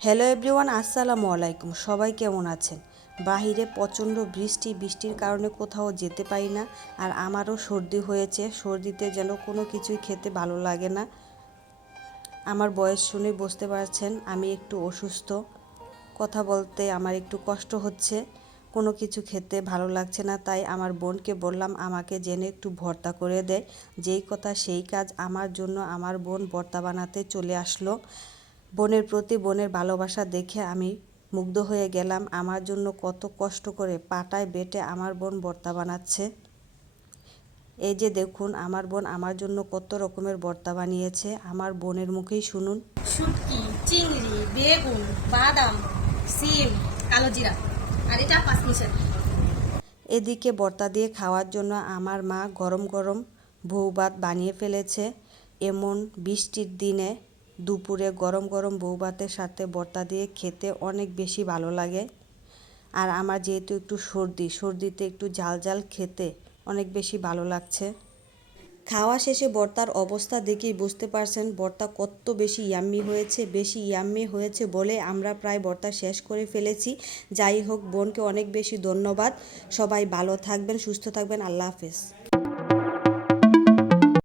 Hello everyone, আসসালামু আলাইকুম। সবাই কেমন আছেন? বাহিরে প্রচণ্ড বৃষ্টির কারণে কোথাও যেতে পারি না। আর আমারও সর্দি হয়েছে। সর্দিতে যেন কোনো কিছুই খেতে ভালো লাগে না। আমার বয়স শুনে বুঝতে পারছেন আমি একটু অসুস্থ। কথা বলতে আমার একটু কষ্ট হচ্ছে, কোনো কিছু খেতে ভালো লাগছে না। তাই আমার বোনকে বললাম আমাকে জেনে একটু ভর্তা করে দেয়। যেই কথা সেই কাজ, আমার জন্য আমার বোন ভর্তা বানাতে চলে আসলো। বোনের প্রতি বোনের ভালোবাসা দেখে আমি মুগ্ধ হয়ে গেলাম। আমার জন্য কত কষ্ট করে পাটায় বেটে আমার বোন ভর্তা বানাচ্ছে। এই যে দেখুন, আমার বোন আমার জন্য কত রকমের ভর্তা বানিয়েছে। আমার বোনের মুখেই শুনুন। শুটকি, চিংড়ি, বেগুন, বাদাম, সিম, কালো জিরা আর এটা পাঁচমিশালি। এদিকে ভর্তা দিয়ে খাওয়ার জন্য আমার মা গরম গরম বউভাত বানিয়ে ফেলেছে। এমন বৃষ্টির দিনে দুপুরে গরম গরম বউভাতের সাথে ভর্তা দিয়ে খেতে অনেক বেশি ভালো লাগে। আর আমার যেহেতু একটু সর্দিতে একটু ঝাল ঝাল খেতে অনেক বেশি ভালো লাগছে। খাওয়া শেষে ভর্তার অবস্থা দেখেই বুঝতে পারছেন ভর্তা কত বেশি ইয়াম্মি হয়েছে। বেশি ইয়াম্মি হয়েছে বলে আমরা প্রায় ভর্তা শেষ করে ফেলেছি। যাই হোক, বোনকে অনেক বেশি ধন্যবাদ। সবাই ভালো থাকবেন, সুস্থ থাকবেন। আল্লাহ হাফেজ।